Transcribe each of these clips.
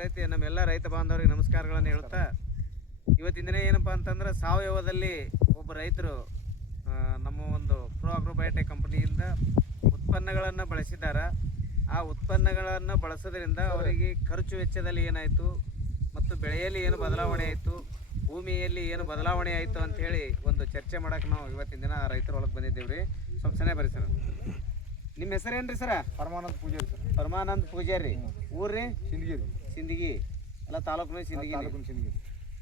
ರೈತ ನಮ್ಮೆಲ್ಲ ರೈತ ಬಾಂಧವರಿಗೆ ನಮಸ್ಕಾರಗಳನ್ನು ಹೇಳ್ತಾ ಇವತ್ತಿನ ದಿನ ಏನಪ್ಪ ಅಂತಂದ್ರೆ ಸಾವಯವದಲ್ಲಿ ಒಬ್ಬ ರೈತರು ನಮ್ಮ ಒಂದು ಪ್ರೋ ಅಗ್ರೋಬಯೋಟೆಕ್ ಕಂಪನಿಯಿಂದ ಉತ್ಪನ್ನಗಳನ್ನು ಬಳಸಿದ್ದಾರೆ. ಆ ಉತ್ಪನ್ನಗಳನ್ನು ಬಳಸೋದ್ರಿಂದ ಅವರಿಗೆ ಖರ್ಚು ವೆಚ್ಚದಲ್ಲಿ ಏನಾಯಿತು ಮತ್ತು ಬೆಳೆಯಲ್ಲಿ ಏನು ಬದಲಾವಣೆ ಆಯಿತು, ಭೂಮಿಯಲ್ಲಿ ಏನು ಬದಲಾವಣೆ ಆಯಿತು ಅಂಥೇಳಿ ಒಂದು ಚರ್ಚೆ ಮಾಡೋಕೆ ನಾವು ಇವತ್ತಿನ ದಿನ ರೈತರ ಒಳಗೆ ಬಂದಿದ್ದೇವೆ ರೀ. ಸ್ವಲ್ಪ ಚೆನ್ನಾಗಿ ಬರೀ ಸರ್. ನಿಮ್ಮ ಹೆಸರೇನು ರೀ ಸರ? ಪರಮಾನಂದ ಪೂಜಾರಿ ಸರ್. ಪರಮಾನಂದ ಪೂಜಾರಿ. ಊರ್ರಿ? ಸಿಂದಗಿ. ಸಿಂದಗಿ ಅಲ್ಲ, ತಾಲೂಕು ಸಿಂದಗಿ. ಸಿಂದಗಿ.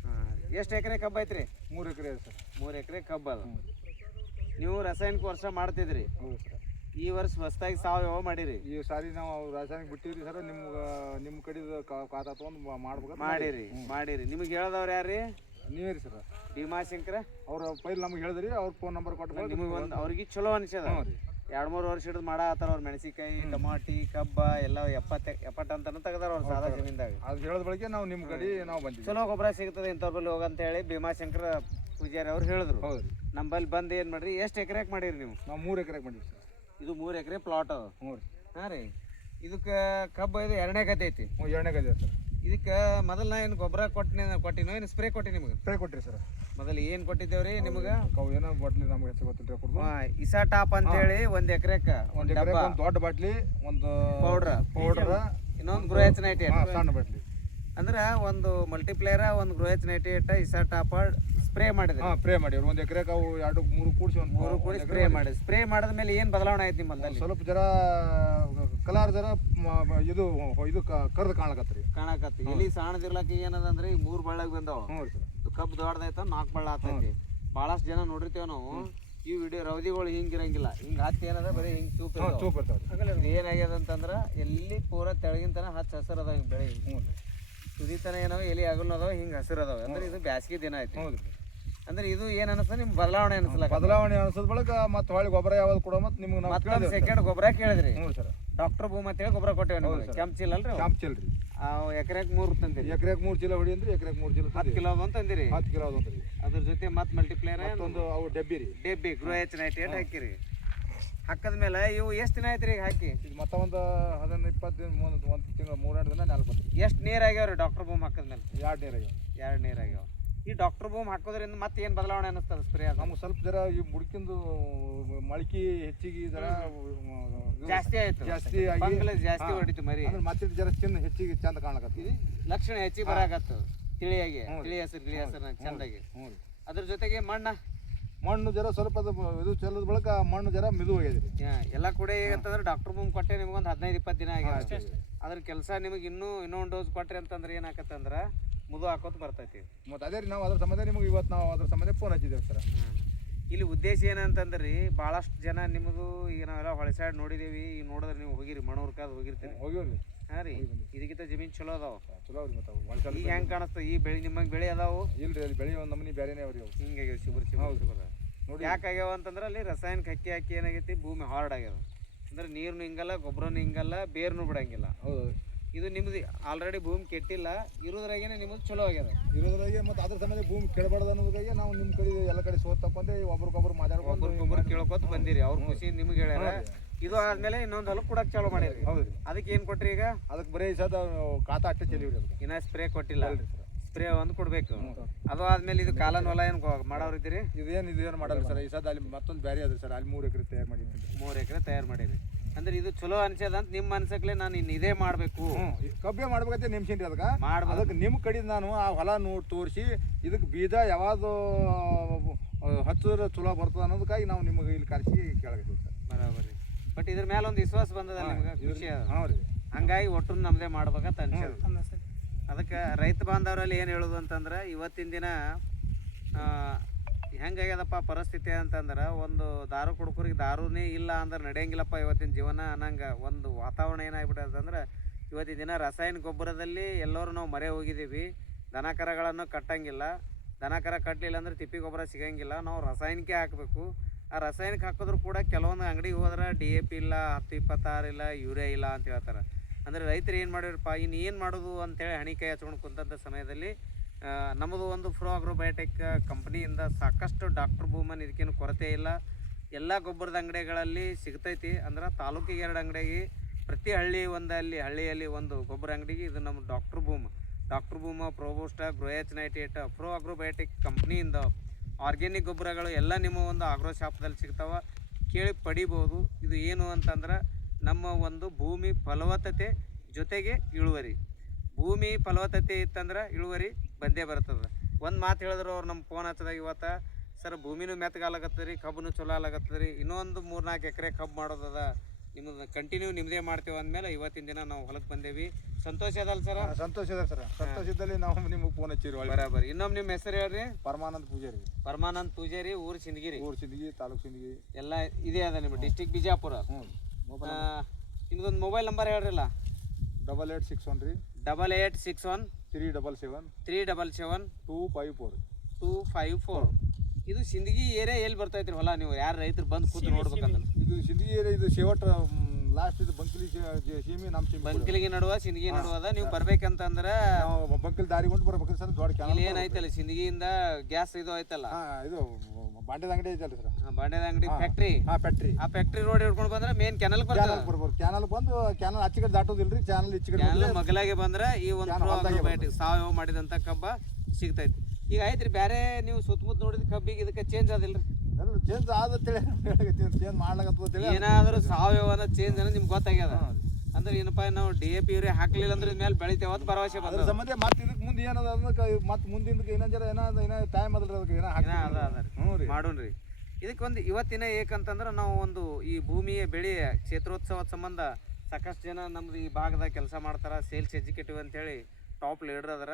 ಹಾಂ, ಎಷ್ಟು ಎಕರೆ ಕಬ್ಬು ಐತ್ರಿ? 3 ಎಕರೆ ಸರ್. 3 ಎಕರೆ ಕಬ್ಬು ಅದು. ನೀವು ರಾಸಾಯನಿಕ ವರ್ಷ ಮಾಡ್ತಿದ್ರಿ, ಹೌದು ಸರ್. ಈ ವರ್ಷ ಹೊಸದಾಗಿ ಸಾವಯವ ಮಾಡಿರಿ. ಈ ಸಾರಿ ನಾವು ರಾಸಾಯನಿಕ ಬಿಟ್ಟಿವ್ರಿ ಸರ್. ನಿಮ್ಮ ಕಡೆದು ಖಾತಾ ತೊಗೊಂಡು ಮಾಡ್ಬೇಕು ಮಾಡಿರಿ. ನಿಮಗೆ ಹೇಳದವ್ರು ಯಾರು ರೀ? ನೀವೇ ರೀ ಸರ್. ಭೀಮಾಶಂಕರ ಅವ್ರ ಪೈಲ್ ನಮ್ಗೆ ಹೇಳಿದ್ರಿ, ಅವ್ರ ಫೋನ್ ನಂಬರ್ ಕೊಟ್ಟು ನಿಮಗೆ ಒಂದು ಅವ್ರಿಗೆ ಚಲೋ ಅನಿಸ್ಯದ. 2-3 ವರ್ಷ ಹಿಡಿದು ಮಾಡತ್ತಾರ ಅವ್ರು. ಮೆಣಸಿಕಾಯಿ, ಟಮಾಟಿ, ಕಬ್ಬ ಎಲ್ಲ 70 ಅಂತ ತೆಗ್ದಾರ ಅವ್ರು ಸಾದಾ ಜಮೀನ್ದಾಗ. ಅದು ಹೇಳಿದ ಬಳಿಕೆ ನಾವು ನಿಮ್ಮ ಕಡೆ ನಾವು ಬಂದಿವಿ. ಚಲೋ ಗೊಬ್ಬರ ಸಿಗ್ತದೆ ಇಂಥವ್ರ ಬಲ್ಲಿ ಹೋಗಂತ ಹೇಳಿ ಭೀಮಾಶಂಕರ ಪೂಜಾರಿ ಅವ್ರು ಹೇಳಿದ್ರು. ಹೌದು. ನಮ್ಮಲ್ಲಿ ಬಂದು ಏನು ಮಾಡ್ರಿ, ಎಷ್ಟು ಎಕರೆಗೆ ಮಾಡಿರಿ ನೀವು? ನಾವು 3 ಎಕರೆಗೆ ಮಾಡಿವಿ ಸರ್. ಇದು 3 ಎಕರೆ ಪ್ಲಾಟ್ ಅದು. ಹ್ಞೂ ರೀ. ಹಾಂ ರೀ. ಇದಕ್ಕೆ ಕಬ್ಬು ಇದು 2ನೇ ಗದ್ದೆ ಐತಿ. 2ನೇ ಗದ್ದೆ ಸರ್. ಇದಕ್ಕೆ ಮೊದಲು ನಾ ಏನು ಗೊಬ್ಬರ ಕೊಟ್ಟಿನೋ ಏನು ಸ್ಪ್ರೇ ಕೊಟ್ಟಿ ನಿಮಗೆ? ಸ್ಪ್ರೇ ಕೊಟ್ಟಿರಿ ಸರ್. ಮೊದಲು ಏನು ಕೊಟ್ಟಿದ್ದೇವ್ರಿ ನಿಮಗೆ? ಏನೋ ಬಾಟ್ಲಿ ನಮ್ಗೆ ಹೆಚ್ಚು ಗೊತ್ತಿಲ್ಲ ಕೊಡ್ಬೋದು. ಇಸಾ ಟಾಪ್ ಅಂತೇಳಿ ಒಂದು ಎಕರೆಗೆ ಒಂದು ದೊಡ್ಡ ಬಾಟ್ಲಿ, ಒಂದು ಪೌಡ್ರ, ಇನ್ನೊಂದು ಗ್ರೋಎಚ್ 98 ಸಣ್ಣ ಬಾಟ್ಲಿ. ಅಂದ್ರೆ ಒಂದು ಮಲ್ಟಿಪ್ಲೇಯರ, ಒಂದು ಗ್ರೋಎಚ್ 98 ಇಸಾ ಟಾಪ್ ಸ್ಪ್ರೇ ಮಾಡಿದ್ರಿ. ಸ್ಪ್ರೇ ಮಾಡಿವ್ರಿ. ಒಂದು ಎಕರೆಗೆ ಅವು 2-3 ಕೂಡಿಸಿ ಸ್ಪ್ರೇ ಮಾಡಿದ್ರಿ. ಸ್ಪ್ರೇ ಮಾಡಿದ ಮೇಲೆ ಏನು ಬದಲಾವಣೆ ಆಯ್ತು ನಿಮ್ಮಲ್ಲಿ? ಸ್ವಲ್ಪ ಜರ ಕಲರ್ ಜರ ಇದು ಕರ್ದು ಕಾಣಕತ್ರಿ. ಎಲ್ಲಿ ಸಣ್ಣದಿರ್ಲಾಕ ಏನದ ಅಂದ್ರೆ ಈ 3 ಬಳ್ಳಾಗ ಬಂದಾವ. ಹ್ಞೂ ಸರ್. ಕಬ್ಬು ದೊಡ್ಡದಾಯ್ತ 4 ಬಳ್ಳ ಆತೈತಿ. ಭಾಳಷ್ಟು ಜನ ನೋಡಿರ್ತೇವೆ ನಾವು. ಈ ವಿಡಿಯೋ ರೌದಿಗಳು ಹಿಂಗಿರಂಗಿಲ್ಲ, ಹಿಂಗೆ ಹತ್ತಿ ಏನದ ಬರೀ ಹಿಂಗೆ ಚೂಪ್ ಇರ್ತಾವೆ. ಏನಾಗ್ಯದ ಅಂತಂದ್ರೆ ಎಲ್ಲಿ ಪೂರ ತೆಳಗಿಂತನ ಹಸಿರು ಅದಾವ ಹಿಂಗೆ ಬೆಳೆ. ಸುದಿತನ ಏನವ ಎಲ್ಲಿ ಆಗಲ್ ಅದಾವ, ಹಿಂಗೆ ಹಸಿರು ಅದಾವ. ಅಂದ್ರೆ ಇದು ಬ್ಯಾಸಿಗೆ ದಿನ ಐತಿ. ಅಂದ್ರೆ ಇದು ಏನ್ ಅನಿಸ್ತದೆ ನಿಮ್ಗೆ? ಬದಲಾವಣೆ ಅನಿಸಲ್ಲ? ಬದಲಾವಣೆ ಅನಿಸದ ಬಳಿಕ ಮತ್ತೆ ಹೊಳ್ಳಿ ಗೊಬ್ಬರ ಯಾವ್ದು ಕೊಡೋ ಮತ್ತೆ ನಿಮ್ಗೆ ಮತ್ತೊಂದು ಸೆಕೆಂಡ್ ಗೊಬ್ಬರ ಕೇಳಿದ್ರಿ. ಹ್ಞೂ ಸರ್. ಡಾಕ್ಟರ್ ಭೂಮ್ ಅಂತೇಳಿ ಗೊಬ್ಬರ ಕೊಟ್ಟೇವೆ ನಿಮ್ಗೆ. ಕೆಂಪು ಚೀಲ ಅಲ್ರಿ? ಕೆಂಪು ಚೀಲ ರೀ. ಎಕರೆಗೆ 3 ತಂದಿರಿ. ಎಕರೆಗೆ 3 ಚೀಲ ಹೊಡಿ ಅಂದ್ರೆ ಎಕರೆಗೆ 3 ಚೀಲ 10 ಕಿಲೋ ಅಂತ ತಂದಿರಿ. 10 ಕಿಲೋ ಅದಂತ್ರಿ. ಅದ್ರ ಜೊತೆ ಮತ್ತೆ ಮಲ್ಟಿಪ್ಲೇಯರ್ ಒಂದು ಅವು ಡಬ್ಬಿ ಗ್ರೋಎಚ್ 98 ಹಾಕಿರಿ. ಹಾಕದ ಮೇಲೆ ಇವು ಎಷ್ಟು ದಿನ ಆಯ್ತು ರೀ ಹಾಕಿ? ಇದು ಮತ್ತೆ ಒಂದು 15-20 ದಿನ, ಒಂದು ತಿಂಗಳು 3-4 ದಿನ ನೆಲ ಬಂತು. ಎಷ್ಟು ನೀರು ಆಗ್ಯಾವ್ರಿ ಡಾಕ್ಟರ್ ಭೂಮ್ ಹಾಕದ್ಮೇಲೆ? 2 ನೀರು ಆಗ್ಯಾವ. 2 ನೀರು ಆಗ್ಯಾವ. ಈ ಡಾಕ್ಟರ್ ಭೂಮ್ ಹಾಕೋದ್ರಿಂದ ಮತ್ತೆ ಏನು ಬದಲಾವಣೆ ಅನಿಸ್ತದೆ ಸ್ಪ್ರೇ? ನಮ್ಗೆ ಸ್ವಲ್ಪ ಜರ ಈ ಮುಡ್ಕಿಂದು ಮೊಳಕೆ ಹೆಚ್ಚಿಗೆ ಜರ ಜಾಸ್ತಿ ಆಯ್ತು. ಜಾಸ್ತಿ ಹೊಡಿತು ಮರಿ. ಮತ್ತೆ ಜರ ಚಿನ್ನ ಹೆಚ್ಚಿಗೆ ಚಂದ ಕಾಣಕತ್ತೀವಿ. ಲಕ್ಷಣ ಹೆಚ್ಚಿಗೆ ಬರಾಕತ್ತು. ತಿಳಿ ಹಸಿರು ಚಂದಾಗಿ. ಅದ್ರ ಜೊತೆಗೆ ಮಣ್ಣು ಜರ ಸ್ವಲ್ಪ ಇದು ಚೆಲ್ಲದ ಬಳಿಕ ಮಣ್ಣು ಜರ ಮಿದು ಹೋಗ್ಯದ್ರಿ. ಎಲ್ಲ ಕೂಡ ಹೇಗಂತಂದ್ರೆ ಡಾಕ್ಟರ್ ಭೂಮ್ ಕೊಟ್ಟೆ ನಿಮ್ಗೊಂದು 15-20 ದಿನ ಆಗಿದೆ. ಅದ್ರ ಕೆಲಸ ನಿಮಗೆ ಇನ್ನೊಂದು ಡೋಸ್ ಕೊಟ್ರಿ ಅಂತಂದ್ರೆ ಏನಾಕತ್ತಂದ್ರೆ ಮುದು ಹಾಕೋದು ಬರ್ತೈತಿ. ಮತ್ತು ಅದೇ ರೀ ನಾವು ಅದ್ರ ಸಂಬಂಧ ನಿಮ್ಗೆ ಇವತ್ತು ನಾವು ಅದ್ರ ಸಂಬಂಧ ಫೋನ್ ಹಚ್ಚಿದ್ದೇವೆ ಸರ್. ಇಲ್ಲಿ ಉದ್ದೇಶ ಏನಂತಂದ್ರೆ ರೀ, ಭಾಳಷ್ಟು ಜನ ನಿಮ್ಮದು ಈಗ ನಾವೆಲ್ಲ ಹೊಳಸಾಡ್ ನೋಡಿದೇವಿ. ಈಗ ನೋಡಿದ್ರೆ ನೀವು ಹೋಗಿರಿ ಮಣೂರ್ಕಾದ ಹೋಗಿರ್ತೀರಿ. ಹೋಗಿವ್ರಿ. ಹಾಂ ರೀ. ಇದಕ್ಕಿಂತ ಜಮೀನು ಚಲೋ ಅದಾವ. ಚಲೋ ಅವ್ರಿ. ಮತ್ತೆ ಈಗ ಹೆಂಗೆ ಕಾಣಿಸ್ತದೆ ಈ ಬೆಳೆ? ನಿಮಗೆ ಬೆಳೆ ಅದಾವು ಇಲ್ರಿ? ಅಲ್ಲಿ ಬೆಳೆ ಒಂದು ನಮೂನಿ ಬೇರೆನೇ ಅವ್ರಿ. ಅವು ಹಿಂಗಾಗ್ಯಾವ ಸಿಗುರು ನೋಡಿ. ಯಾಕೆ ಆಗ್ಯಾವ ಅಂತಂದ್ರೆ ಅಲ್ಲಿ ರಾಸಾಯನಿಕ ಹಾಕಿ ಏನಾಗೈತಿ, ಭೂಮಿ ಹಾರ್ಡ್ ಆಗ್ಯಾವ. ಅಂದ್ರೆ ನೀರ್ನು ಹಿಂಗಲ್ಲ, ಗೊಬ್ಬರನು ಹಿಂಗಲ್ಲ, ಬೇರ್ನು ಬಿಡಂಗಿಲ್ಲ. ಹೌದು. ಇದು ನಿಮ್ದು ಆಲ್ರೆಡಿ ಭೂಮಿ ಕೆಟ್ಟಿಲ್ಲ, ಇರೋದ್ರಾಗೇನೆ ನಿಮ್ಮದು ಚಲೋ ಆಗ್ಯದ. ಇರೋದ್ರಾಗೆ ಮತ್ತು ಅದ್ರ ಸಂಬಂಧ ಭೂಮಿ ಕೆಡಬಾರ್ದು ಅನ್ನೋದ್ರಾಗೆ ನಾವು ನಿಮ್ಮ ಕಡೆ ಎಲ್ಲ ಕಡೆ ಸೋತ್ ತಗೊಂಡು ಒಬ್ರಿಗೊಬ್ರು ಒಬ್ರಿಗೊಬ್ರು ಕೇಳ್ಕೊತ ಬಂದಿರಿ. ಅವ್ರ ಖುಷಿ ನಿಮ್ಗೆ ಹೇಳ್ಯಾರ. ಇದು ಆದ್ಮೇಲೆ ಇನ್ನೊಂದು ಹೊಲಕ್ಕೆ ಕೊಡಕ್ಕೆ ಚಾಲೂ ಮಾಡಿರಿ. ಹೌದು. ಅದಕ್ಕೆ ಏನು ಕೊಟ್ರಿ ಈಗ? ಅದಕ್ಕೆ ಬರೀ ಸದ ಖಾತಾ ಅಟ್ಟೆ ಚೆಲ್ಲಿವ್ರಿ. ಅದಕ್ಕೆ ಇನ್ನ ಸ್ಪ್ರೇ ಕೊಟ್ಟಿಲ್ಲ. ಸ್ಪ್ರೇ ಒಂದು ಕೊಡ್ಬೇಕು. ಅದು ಆದ್ಮೇಲೆ ಇದು ಕಾಲನ್ ಹೊಲ ಏನು ಮಾಡೋರಿದ್ದೀರಿ? ಇದೇನು ಮಾಡಲ್ಲ ಸರ್. ಈ ಸದ ಅಲ್ಲಿ ಮತ್ತೊಂದು ಬೇರೆ ಅದ್ರಿ ಸರ್. ಅಲ್ಲಿ 3 ಎಕರೆ ತಯಾರು ಮಾಡಿದ್ರಿ. 3 ಎಕರೆ ತಯಾರು ಮಾಡಿರಿ. ಅಂದ್ರೆ ಇದು ಚಲೋ ಅನ್ಸದ ಅಂತ ನಿಮ್ಮ ಅನ್ಸಕ್ಲೆ ನಾನು ಇನ್ನು ಇದೇ ಮಾಡಬೇಕು, ಕಬ್ಬೆ ಮಾಡ್ಬೇಕಂತ ನೆಮ್ಸೇನ್ರಿ. ಅದಕ್ಕೆ ನಿಮ್ಮ ಕಡೆ ನಾನು ಆ ಹೊಲ ನೋಡಿ ತೋರಿಸಿ ಇದಕ್ಕೆ ಬೀಜ ಯಾವುದು ಹಚ್ಚಿದ್ರೆ ಚಲೋ ಬರ್ತದೆ ಅನ್ನೋದಕ್ಕಾಗಿ ನಾವು ನಿಮಗೆ ಇಲ್ಲಿ ಕರೆಸಿ ಕೇಳಾಕತ್ತೀವಿ ಸರ್. ಬರೋಬರಿ. ಬಟ್ ಇದ್ರ ಮೇಲೆ ಒಂದು ವಿಶ್ವಾಸ ಬಂದದ ನಿಮ್ಗೆ, ಖುಷಿ ಅದ. ಹಾಂ ರೀ. ಹಂಗಾಗಿ ಒಟ್ಟು ನಮ್ಮದೇ ಮಾಡ್ಬೇಕಂತ ಅನ್ಸದ. ಅದಕ್ಕೆ ರೈತ ಬಾಂಧವರಲ್ಲಿ ಏನು ಹೇಳೋದು ಅಂತಂದ್ರೆ, ಇವತ್ತಿನ ದಿನ ಹೆಂಗಾಗ್ಯದಪ್ಪ ಪರಿಸ್ಥಿತಿ ಅಂತಂದ್ರೆ, ಒಂದು ದಾರು ಕುಡ್ಕೋರಿಗೆ ದಾರುನೇ ಇಲ್ಲ ಅಂದ್ರೆ ನಡೆಯಂಗಿಲ್ಲಪ್ಪ ಇವತ್ತಿನ ಜೀವನ ಅನ್ನಂಗೆ ಒಂದು ವಾತಾವರಣ ಏನಾಗ್ಬಿಟ್ಟದ ಅಂದ್ರೆ, ಇವತ್ತಿನ ದಿನ ರಾಸಾಯನಿಕ ಗೊಬ್ಬರದಲ್ಲಿ ಎಲ್ಲರೂ ನಾವು ಮರೆ ಹೋಗಿದ್ದೀವಿ. ದನ ಕರಗಳನ್ನು ಕಟ್ಟಂಗಿಲ್ಲ. ದನ ಕರ ಕಟ್ಟಲಿಲ್ಲ ಅಂದ್ರೆ ತಿಪ್ಪಿ ಗೊಬ್ಬರ ಸಿಗಂಗಿಲ್ಲ. ನಾವು ರಾಸಾಯನಿಕ ಹಾಕಬೇಕು. ಆ ರಾಸಾಯನಿಕ ಹಾಕಿದ್ರು ಕೂಡ ಕೆಲವೊಂದು ಅಂಗಡಿಗೆ ಹೋದ್ರೆ DAP ಇಲ್ಲ, 10-26 ಇಲ್ಲ, ಯೂರಿಯಾ ಇಲ್ಲ ಅಂತ ಹೇಳ್ತಾರೆ. ಅಂದರೆ ರೈತರು ಏನು ಮಾಡಿರಪ್ಪ, ಇನ್ನು ಏನು ಮಾಡೋದು ಅಂತೇಳಿ ಹಣಿಕಾಯಿ ಹಚ್ಕೊಂಡು ಕುಂತಂಥ ಸಮಯದಲ್ಲಿ ನಮ್ಮದು ಒಂದು ಪ್ರೋ ಅಗ್ರೋಬಯೋಟೆಕ್ ಕಂಪ್ನಿಯಿಂದ ಸಾಕಷ್ಟು ಡಾಕ್ಟರ್ ಭೂಮನ್ ಇದಕ್ಕೇನು ಕೊರತೆ ಇಲ್ಲ. ಎಲ್ಲ ಗೊಬ್ಬರದ ಅಂಗಡಿಗಳಲ್ಲಿ ಸಿಗ್ತೈತಿ. ಅಂದ್ರೆ ತಾಲೂಕಿಗೆ 2 ಅಂಗಡಿಗೆ ಪ್ರತಿ ಹಳ್ಳಿಯಲ್ಲಿ ಒಂದು ಗೊಬ್ಬರ ಅಂಗಡಿಗೆ ಇದು ನಮ್ಮ ಡಾಕ್ಟರ್ ಭೂಮ ಪ್ರೋಬೋಸ್ಟ ಗ್ರೋಯಚ್ 98 ಪ್ರೋ ಅಗ್ರೋಬಯೋಟಿಕ್ ಕಂಪ್ನಿಯಿಂದ ಆರ್ಗ್ಯಾನಿಕ್ ಗೊಬ್ಬರಗಳು ಎಲ್ಲ ನಿಮ್ಮ ಒಂದು ಆಗ್ರೋ ಶಾಪ್ದಲ್ಲಿ ಸಿಗ್ತಾವೆ, ಕೇಳಿ ಪಡಿಬೋದು. ಇದು ಏನು ಅಂತಂದ್ರೆ ನಮ್ಮ ಒಂದು ಭೂಮಿ ಫಲವತ್ತತೆ ಜೊತೆಗೆ ಇಳುವರಿ. ಭೂಮಿ ಫಲವತ್ತತೆ ಇತ್ತಂದ್ರೆ ಇಳುವರಿ ಬಂದೇ ಬರ್ತದೆ. ಒಂದು ಮಾತು ಹೇಳಿದ್ರು ಅವ್ರು ನಮ್ಮ ಫೋನ್ ಹಚ್ಚದಾಗ, ಇವತ್ತು ಸರ್ ಭೂಮಿನೂ ಮೆತ್ತಗಾಲಾಗತ್ತದ ರೀ, ಕಬ್ಬನು ಚಲೋ ಆಲಾಗತ್ತದ ರೀ, ಇನ್ನೊಂದು 3-4 ಎಕರೆ ಕಬ್ಬು ಮಾಡೋದದ, ನಿಮ್ಮದು ಕಂಟಿನ್ಯೂ ನಿಮ್ಮದೇ ಮಾಡ್ತೇವೆ ಅಂದಮೇಲೆ ಇವತ್ತಿನ ದಿನ ನಾವು ಹೊಲಕ್ಕೆ ಬಂದೇವಿ. ಸಂತೋಷ ಅದಲ್ಲ ಸರ್? ಸಂತೋಷ ಇದೆ ಸರ್. ಸಂತೋಷ ಇದ್ದಲ್ಲಿ ನಾವು ನಿಮಗೆ ಫೋನ್ ಹಚ್ಚಿರಿ. ಬರಾಬರಿ. ಇನ್ನೊಮ್ಮೆ ನಿಮ್ಮ ಹೆಸರು ಹೇಳ್ರಿ? ಪರಮಾನಂದ್ ಪೂಜಾರಿ, ಊರು ಸಿಂದಗಿ, ತಾಲೂಕು ಸಿಂದಗಿ ಎಲ್ಲ ಇದೇ ಅದ ನಿಮ್ಮ ಡಿಸ್ಟಿಕ್ ಬಿಜಾಪುರ. ನಿಮ್ದೊಂದು ಮೊಬೈಲ್ ನಂಬರ್ ಹೇಳ್ರಲ್ಲ. 8861 ರೀ. 8861 377 254. ಇದು ಸಿಂದಗಿ ಏರಿಯಾ ಎಲ್ಲಿ ಬರ್ತೈತ್ರಿ ಹೊಲ? ನೀವು ಯಾರು ರೈತರು ಬಂದು ಕೂತು ನೋಡ್ಬೇಕಂದ್ರೆ ಇದು ಸಿಂದಗಿ ಏರಿಯಾ, ಇದು ಶೇವಟ್ ಲಾಸ್ಟ್ ಇದು ಬಂಕಿಲಿ ಸೀಮಿ ನಮ್ಮ ಸೀಮಿ ಬಂಕಿಲಿಗೆ ನಡುವ ಸಿಂದಗಿ ನಡುವದ. ನೀವು ಬರ್ಬೇಕಂತಂದ್ರೆ ನಾವು ಬಂಕಿಲ್ ದಾರಿ ಕೊಂಡು ಬರ್ಬೇಕು ಸರ್. ದೊಡ್ಡ ಇಲ್ಲಿ ಏನೈತಲ್ಲ ಸಿಂದಗಿಯಿಂದ ಗ್ಯಾಸ್ ಇದು ಐತಲ್ಲ, ಇದು ಬಾಂಡೆದ ಅಂಗಡಿ ಐತಲ್ಲ ಸರ್. ಬಾಂಡೆದ ಅಂಗಡಿ ಫ್ಯಾಕ್ಟ್ರಿ. ಆ ಫ್ಯಾಕ್ಟ್ರಿ ರೋಡ್ ಹಿಡ್ಕೊಂಡು ಬಂದ್ರೆ ಮೇನ್ ಕೆನಲ್ ಬರ್ಬೋದು. ಕ್ಯಾನಲ್ ಬಂದು ಕ್ಯಾನಲ್ ಆಚೆ ಕಡೆ ದಾಟೋದಿಲ್ರಿ, ಚಾನಲ್ ಈಚೆ ಕಡೆ ಮಗಲಾಗೆ ಬಂದ್ರೆ ಈ ಒಂದು ಸಾವಯವ ಮಾಡಿದಂತ ಕಬ್ಬ ಸಿಗ್ತೈತಿ. ಈಗ ಐತ್ರಿ ಬೇರೆ ನೀವು ಸುತ್ತಮುತ್ತ ನೋಡಿದ ಕಬ್ಬಿಗೆ ಇದಕ್ಕೆ ಚೇಂಜ್ ಆದಿಲ್ರಿ? ಚೇಂಜ್ ಆದತ್ತೇಳಿ ಚೇಂಜ್ ಮಾಡ್ಲಾಗತ್ತೇಳಿ ಏನಾದರೂ ಸಾವಯವ ಚೇಂಜ್ ಅನ್ನೋದು ನಿಮ್ಗೆ ಗೊತ್ತಾಗ್ಯದ ಅಂದ್ರೆ ಏನಪ್ಪ, ನಾವು DAP ಯೂರಿಯಾ ಹಾಕ್ಲಿಲ್ಲ ಅಂದ್ರೆ ಇದ್ಮೇಲೆ ಬೆಳಿತೇವೆ ಅಂತ ಭರವಸೆ ಬಂದ ಸಂಬಂಧ. ಮತ್ತೆ ಇದಕ್ಕೆ ಮುಂದೆ ಏನದ ಮತ್ತೆ ಮುಂದಿನ ಏನೋ ಟೈಮ್ ಅದಲ್ರಿ, ಅದಕ್ಕೆ ಏನೋ ಮಾಡೋಣ್ರಿ. ಇದಕ್ಕೊಂದು ಇವತ್ತಿನ ಏಕಂತಂದ್ರೆ ನಾವು ಒಂದು ಈ ಭೂಮಿಯ ಬೆಳೆಯ ಕ್ಷೇತ್ರೋತ್ಸವದ ಸಂಬಂಧ ಸಾಕಷ್ಟು ಜನ ನಮ್ದು ಈ ಭಾಗದಾಗ ಕೆಲಸ ಮಾಡ್ತಾರೆ. ಸೇಲ್ಸ್ ಎಕ್ಸಿಕ್ಯೂಟಿವ್ ಅಂತೇಳಿ ಟಾಪ್ ಲೀಡರ್ ಅದರ.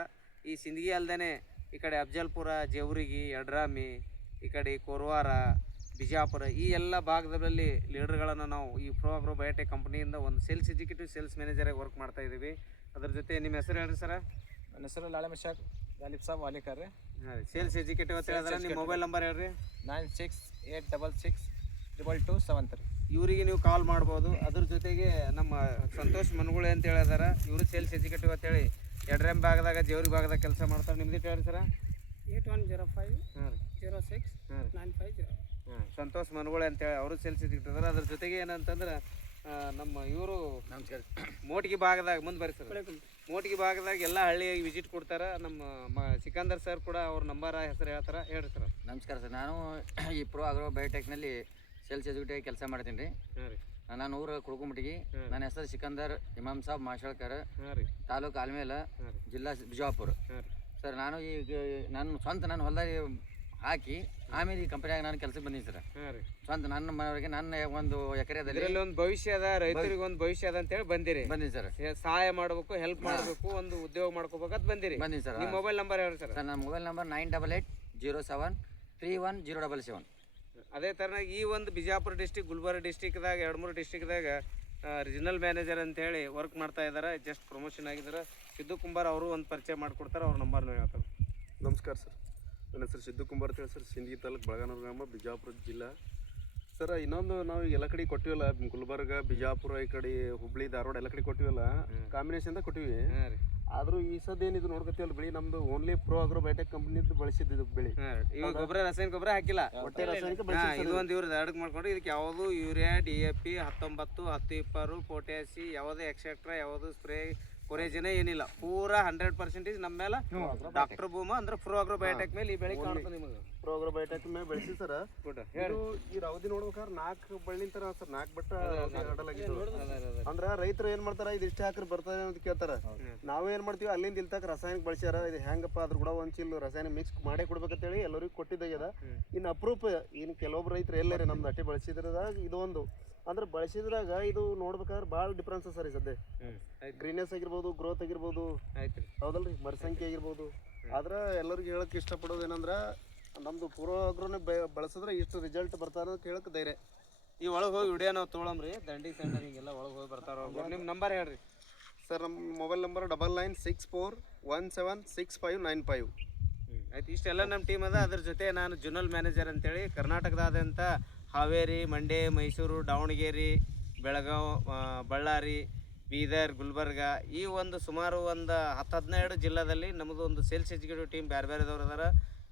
ಈ ಸಿಂದಗಿ ಅಲ್ದೇ ಈ ಕಡೆ ಅಫಜಲ್ಪುರ, ಜೇವರ್ಗಿ, ಯಡ್ರಾಮಿ, ಈ ಕಡೆ ಕೋರವಾರ, ಬಿಜಾಪುರ, ಈ ಎಲ್ಲ ಭಾಗದಲ್ಲಿ ಲೀಡರ್ಗಳನ್ನು ನಾವು ಈ ಪ್ರೋ ಅಗ್ರೋ ಬಯೋಟೆಕ್ ಕಂಪ್ನಿಯಿಂದ ಒಂದು ಸೇಲ್ಸ್ ಎಕ್ಸಿಕ್ಯೂಟಿವ್, ಸೇಲ್ಸ್ ಮ್ಯಾನೇಜರಾಗಿ ವರ್ಕ್ ಮಾಡ್ತಾ ಇದ್ದೀವಿ. ಅದ್ರ ಜೊತೆ ನಿಮ್ಮ ಹೆಸರು ಹೇಳ್ರಿ ಸರ್? ನನ್ನ ಹೆಸರು ಲಾಳೆ ಮಶಾಕ್ ಗಾಲಿಬ್ ಸಾಬ್ ವಾಲಿಕರ್. ಹಾಂ ರೀ, ಸೇಲ್ಸ್ ಎಕ್ಸಿಕ್ಯೂಟಿವ್ ಅಂತ ಹೇಳಿದ್ರೆ ನಿಮ್ಮ ಮೊಬೈಲ್ ನಂಬರ್ ಹೇಳ್ರಿ? 9686662273. ಇವರಿಗೆ ನೀವು ಕಾಲ್ ಮಾಡ್ಬೋದು. ಅದ್ರ ಜೊತೆಗೆ ನಮ್ಮ ಸಂತೋಷ್ ಮನಗುಳೆ ಅಂತ ಹೇಳಿದಾರೆ, ಇವರು ಸೇಲ್ಸ್ ಎಕ್ಸಿಕ್ಯೂಟಿವ್ ಅಂತೇಳಿ ಯಡ್ರಾಮಿ ಭಾಗದಾಗ, ಜೇವರ್ಗಿ ಭಾಗದಾಗ ಕೆಲಸ ಮಾಡ್ತಾರೆ. ನಿಮ್ದು ಹೇಳ್ರಿ ಸರ? 8105 ಹಾಂ ರೀ 06 950. ಹಾಂ, ಸಂತೋಷ್ ಮನಗುಳೆ ಅಂತೇಳಿ ಅವರು ಸೇಲ್ಸ್ ಎಕ್ಸಿಕ್ಯೂಟಿವ್ ಅದಾರೆ. ಅದ್ರ ಜೊತೆಗೆ ಏನಂತಂದ್ರೆ ನಮ್ಮ ಇವರು ನಮಸ್ಕಾರ ಮೋಟ್ಗಿ ಭಾಗದಾಗ ಮುಂದೆ ಬರ್ರಿ ಸರ್. ಮೋಟ್ಗಿ ಭಾಗದಾಗ ಎಲ್ಲ ಹಳ್ಳಿಯಾಗಿ ವಿಸಿಟ್ ಕೊಡ್ತಾರೆ. ನಮ್ಮ ಸಿಕಂದರ್ ಸರ್ ಕೂಡ ಅವ್ರ ನಂಬರ್ ಹೆಸರು ಹೇಳ್ತಾರೆ. ಹೇಳ್ರಿ ಸರ್. ನಮಸ್ಕಾರ ಸರ್. ನಾನು ಈ ಪ್ರೋ ಅಗ್ರೋ ಬಯೋಟೆಕ್ನಲ್ಲಿ ಸೇಲ್ಸ್ ಎಕ್ಸಿಕ್ಯೂಟಿವ್ ಕೆಲಸ ಮಾಡ್ತೀನಿ ರೀ. ಹಾಂ ರೀ. ನಾನು ಊರು ಕುಡ್ಕೊಂಬಿಟ್ಟಿಗೆ. ನನ್ನ ಹೆಸರು ಸಿಕಂದರ್ ಇಮಾಮ್ ಸಾಬ್ ಮಾಶಾಳ್ಕರ್, ಹಾಂ ರೀ. ತಾಲೂಕು ಆಲ್ಮೇಲ, ಜಿಲ್ಲಾ ಬಿಜಾಪುರ. ಹಾಂ ರೀ. ಸರ್ ನಾನು ಈಗ ನಾನು ಹೊಲದಾಗ ಹಾಕಿ ಆಮೇಲೆ ಈ ಕಂಪನಿಯಾಗ ನಾನು ಕೆಲಸಕ್ಕೆ ಬಂದೀನಿ ಸರ್. ಹಾಂ ರೀ. ಸ್ವಂತ ನನ್ನ ಮನೆಯವರಿಗೆ ನನ್ನ ಒಂದು ಎಕರೆದಲ್ಲಿ ಒಂದು ಭವಿಷ್ಯ ಅದ, ರೈತರಿಗೆ ಒಂದು ಭವಿಷ್ಯ ಅದ ಅಂತೇಳಿ ಬಂದಿರಿ. ಬಂದೀನಿ ಸರ್. ಸಹಾಯ ಮಾಡಬೇಕು, ಹೆಲ್ಪ್ ಮಾಡಬೇಕು, ಒಂದು ಉದ್ಯೋಗ ಮಾಡ್ಕೋಬೇಕಂತ ಬಂದಿರಿ. ಬಂದೀನಿ ಸರ್. ನಿಮ್ಮ ಮೊಬೈಲ್ ನಂಬರ್ ಹೇಳ್ರಿ ಸರ್? ನನ್ನ ಮೊಬೈಲ್ ನಂಬರ್ 9880731077. ಅದೇ ಥರನಾಗಿ ಈ ಒಂದು ಬಿಜಾಪುರ ಡಿಸ್ಟಿಕ್, ಗುಲ್ಬರ್ಗ ಡಿಸ್ಟಿಕ್ದಾಗ 2-3 ಡಿಸ್ಟಿಕ್ದಾಗ ರಿಜಿನಲ್ ಮ್ಯಾನೇಜರ್ ಅಂತೇಳಿ ವರ್ಕ್ ಮಾಡ್ತಾ ಇದ್ದಾರೆ. ಜಸ್ಟ್ ಪ್ರಮೋಷನ್ ಆಗಿದ್ದಾರೆ. ಸಿದ್ದು ಕುಂಬಾರ್ ಅವರು ಒಂದು ಪರಿಚಯ ಮಾಡಿಕೊಡ್ತಾರೆ. ಅವ್ರ ನಂಬರ್ನ ಹೇಳ್ತಾರೆ. ನಮಸ್ಕಾರ ಸರ್, ನನ್ನ ಹೆಸರು ಸಿದ್ದು ಕುಂಬಾರ್ ಅಂತೇಳಿ ಸರ್. ಸಿಂದಗಿ ತಾಲೂಕು ಬೆಳಗಾನೂರು ಗ್ರಾಮ, ಬಿಜಾಪುರ ಜಿಲ್ಲಾ ಸರ್. ಇನ್ನೊಂದು ನಾವು ಎಲ್ಲ ಕಡೆ ಕೊಟ್ಟಿವಲ್ಲ, ಗುಲ್ಬರ್ಗ, ಬಿಜಾಪುರ, ಈ ಕಡೆ ಹುಬ್ಳಿ, ಧಾರವಾಡ ಎಲ್ಲ ಕಡೆ ಕೊಟ್ಟಿವಲ್ಲ, ಕಾಂಬಿನೇಷನ್ದಾಗ ಕೊಟ್ಟಿವಿ. ಆದರೂ ಈ ಸದ ಏನಿದು ನೋಡ್ಕೊತೀವಲ್ಲ ಬೆಳೆ, ನಮ್ದು ಓನ್ಲಿ ಪ್ರೋ ಅಗ್ರೋ ಬಯೋಟೆಕ್ ಕಂಪ್ನಿದ್ದು ಬಳಸಿದ್ದು ಬೆಳೆ. ಇವಾಗ ಗೊಬ್ಬರ, ರಾಸಾಯನಿಕ ಗೊಬ್ಬರ ಹಾಕಿಲ್ಲ, ಒಟ್ಟೆ ರಾಸಾಯನಿಕ ಇದು ಒಂದು ಇವ್ರದ್ದು ಅಡಕ್ ಮಾಡ್ಕೊಂಡು ಇದಕ್ಕೆ ಯಾವುದು ಯೂರಿಯಾ, DAP 19, 10-20, ಪೊಟ್ಯಾಸಿ, ಯಾವುದೇ ಎಕ್ಸೆಟ್ರಾ, ಯಾವುದು ಸ್ಪ್ರೇ ಕೊರೇಜನ ಏನಿಲ್ಲ. ಪೂರಾ 100% ನಮ್ಮ ಮೇಲೆ ಡಾಕ್ಟರ್ ಭೂಮ ಅಂದ್ರೆ ಪ್ರೋ ಅಗ್ರೋ ಬಯೋಟೆಕ್ ಮೇಲೆ ಈ ಬೆಳೆ ಕಾಣ್ತದೆ ನಿಮಗೆ. ಪ್ರೋ ಅಗ್ರೋ ಬಯೋಟೆಕ್ ಮೇಲೆ ಬೆಳೆಸಿ ಸರ್. ಈ ರವದಿ ನೋಡ್ಬೇಕಾದ್ರೆ 4 ಬಳ್ಳಿನ ಥರ ಸರ್, 4 ಬಟ್ಟ ಅಂದ್ರೆ ರೈತರು ಏನು ಮಾಡ್ತಾರೆ, ಇದು ಇಷ್ಟೇ ಹಾಕ್ರಿ ಬರ್ತದೆ ಅಂತ ಕೇಳ್ತಾರೆ. ನಾವೇನು ಮಾಡ್ತೀವಿ, ಅಲ್ಲಿಂದ ಇಲ್ತಕ್ಕ ರಾಸಾಯನಿಕ ಬಳಸ್ಯಾರ, ಇದು ಹೆಂಗಪ್ಪ ಅದ್ರ ಕೂಡ ಒಂದು ಚೀಲ ರಾಸಾಯನಿಕ ಮಿಕ್ಸ್ ಮಾಡೇ ಕೊಡ್ಬೇಕಂತೇಳಿ ಎಲ್ಲರಿಗೂ ಕೊಟ್ಟಿದ್ದಾಗ್ಯದ. ಇನ್ನು ಅಪರೂಪ ಇನ್ನು ಕೆಲವೊಬ್ರು ರೈತರು ಎಲ್ಲರಿ ನಮ್ದು ಅಟ್ಟಿ ಬಳಸಿದ್ರದಾಗ ಇದೊಂದು ಅಂದ್ರೆ ಬಳಸಿದ್ರಾಗ ಇದು ನೋಡ್ಬೇಕಾದ್ರೆ ಭಾಳ ಡಿಫ್ರೆನ್ಸ್ ಸರ್. ಈ ಸದ್ಯ ಗ್ರೀನೆಸ್ ಆಗಿರ್ಬೋದು, ಗ್ರೋತ್ ಆಗಿರ್ಬೋದು, ಹೌದಲ್ರಿ, ಮರಸಂಖ್ಯೆ ಆಗಿರ್ಬೋದು. ಆದ್ರೆ ಎಲ್ಲರಿಗೂ ಹೇಳಕ್ಕೆ ಇಷ್ಟಪಡೋದು ಏನಂದ್ರೆ, ನಮ್ದು ಪ್ರೋ ಅಗ್ರೋನೇ ಬಳಸಿದ್ರೆ ಇಷ್ಟು ರಿಸಲ್ಟ್ ಬರ್ತಾರ ಅಂತ ಹೇಳಕ್ಕೆ ಧೈರ್ಯ. ಈ ಒಳಗೆ ಹೋಗಿ ವಿಡಿಯೋ ನಾವು ತೊಗೊಳಮ್ರಿ, ದಂಡಿ ಸೆಂಟರ್ ಹಿಂಗೆಲ್ಲ ಒಳಗೆ ಹೋಗಿ ಬರ್ತಾರ. ನಿಮ್ಮ ನಂಬರ್ ಹೇಳ್ರಿ ಸರ್. ನಮ್ಮ ಮೊಬೈಲ್ ನಂಬರ್ 9964176595. ಆಯ್ತು, ಇಷ್ಟೆಲ್ಲ ನಮ್ಮ ಟೀಮ್ ಅದ. ಅದ್ರ ಜೊತೆ ನಾನು ಜೂನಲ್ ಮ್ಯಾನೇಜರ್ ಅಂತೇಳಿ ಕರ್ನಾಟಕದಾದ್ಯಂತ ಹಾವೇರಿ, ಮಂಡ್ಯ, ಮೈಸೂರು, ದಾವಣಗೆರೆ, ಬೆಳಗಾವಿ, ಬಳ್ಳಾರಿ, ಬೀದರ್, ಗುಲ್ಬರ್ಗ, ಈ ಒಂದು ಸುಮಾರು ಒಂದು 10-12 ಜಿಲ್ಲಾದಲ್ಲಿ ನಮ್ಮದು ಒಂದು ಸೇಲ್ಸ್ ಎಕ್ಸಿಕ್ಯೂಟಿವ್ ಟೀಮ್ ಬೇರೆದವ್ರು ಅದಾರ.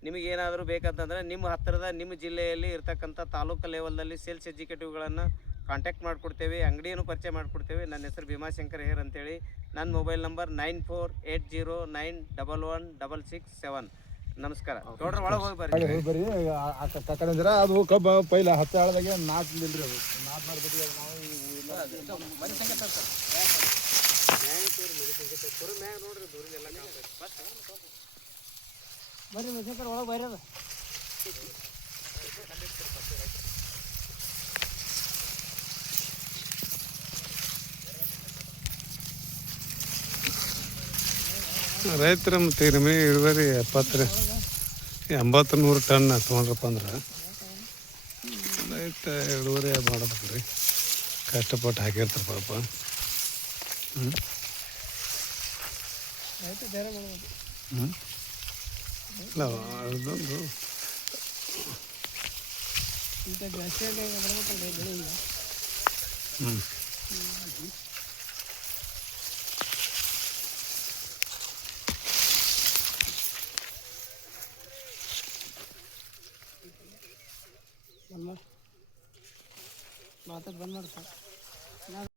ನಿಮಗೇನಾದರೂ ಬೇಕಂತಂದರೆ ನಿಮ್ಮ ಹತ್ತಿರದ ನಿಮ್ಮ ಜಿಲ್ಲೆಯಲ್ಲಿ ಇರ್ತಕ್ಕಂಥ ತಾಲೂಕು ಲೆವೆಲ್ದಲ್ಲಿ ಸೇಲ್ಸ್ ಎಕ್ಸಿಕ್ಯೂಟಿವ್ಗಳನ್ನು ಕಾಂಟ್ಯಾಕ್ಟ್ ಮಾಡಿಕೊಡ್ತೇವೆ, ಅಂಗಡಿಯನ್ನು ಪರಿಚಯ ಮಾಡಿಕೊಡ್ತೇವೆ. ನನ್ನ ಹೆಸರು ಭೀಮಾಶಂಕರ್ ಹೇರ್ ಅಂತೇಳಿ. ನನ್ನ ಮೊಬೈಲ್ ನಂಬರ್ 9480911667. ನಮಸ್ಕಾರ. ನೋಡ್ರಿ ಒಳಗೆ ಹೋಗಿ ಬರ್ರಿ. ಬರೀ ಕಕ್ಕಂದ್ರೆ ಅದು ಕಬ್ಬ ಪೈಲ 10 ಆಳದಾಗೆ 4 ನಿಲ್ರಿ ಅದು 4 ಮಾಡ್ಬಿಟ್ಟು ನಾವು ಮನೆ ಸಂಖ್ಯೆ ಸರ್ ನೋಡ್ರಿ ದೂರಿಂದ ಎಲ್ಲ ಬರ್ರಿ ಮನುಷ್ಯಕರ್ ಒಳಗೆ ಬೈರದ ರೈತರ ಮತ್ತು ಇರುಮೆ ಇಳುವರಿ 80-100 ಟನ್ ತೊಗೊಂಡ್ರಪ್ಪ ಅಂದ್ರೆ ರೈತ ಇಳುವರಿ ಮಾಡ್ಬೇಕು ರೀ, ಕಷ್ಟಪಟ್ಟು ಹಾಕಿರ್ತಾರೆ ಪಾಪ. ಇಲ್ಲ ಅದೊಂದು ಬಂದ್ ಮಾಡಿ ಮಾತಾಡಿ ಬಂದ್ ಮಾಡಿ ಸರ್.